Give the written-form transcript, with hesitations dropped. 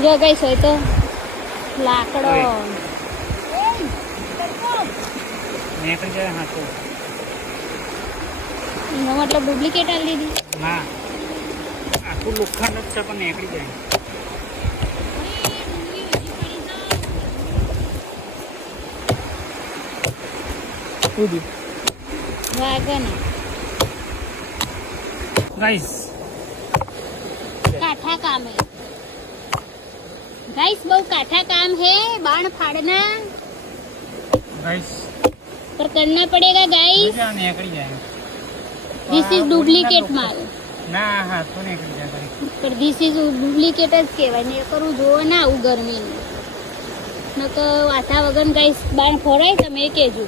જો ગાઈસ હોય તો લાકડો નીકળી જાય હાથો એનો મતલબ ડુપ્લિકેટ આલી દીધી ના આખું લોખંડ જ છે પણ નીકળી જાય વાગન ગાઈસ काठा काम है गाइस बहुत काठा काम है बाण फाड़ना ગાઈસ पर करना पड़ेगा गाइस બીજા નીકળી જાય दिस इज डुप्लिकेट माल ના હાથો નીકળી જાય ગાઈસ पर दिस इज डुप्लिकेट જ કહેવાય ને કરું જોવો ના આવું ગરમી નકર વાથા વગર ગાઈસ બાણ ફોડાય તમે કહેજો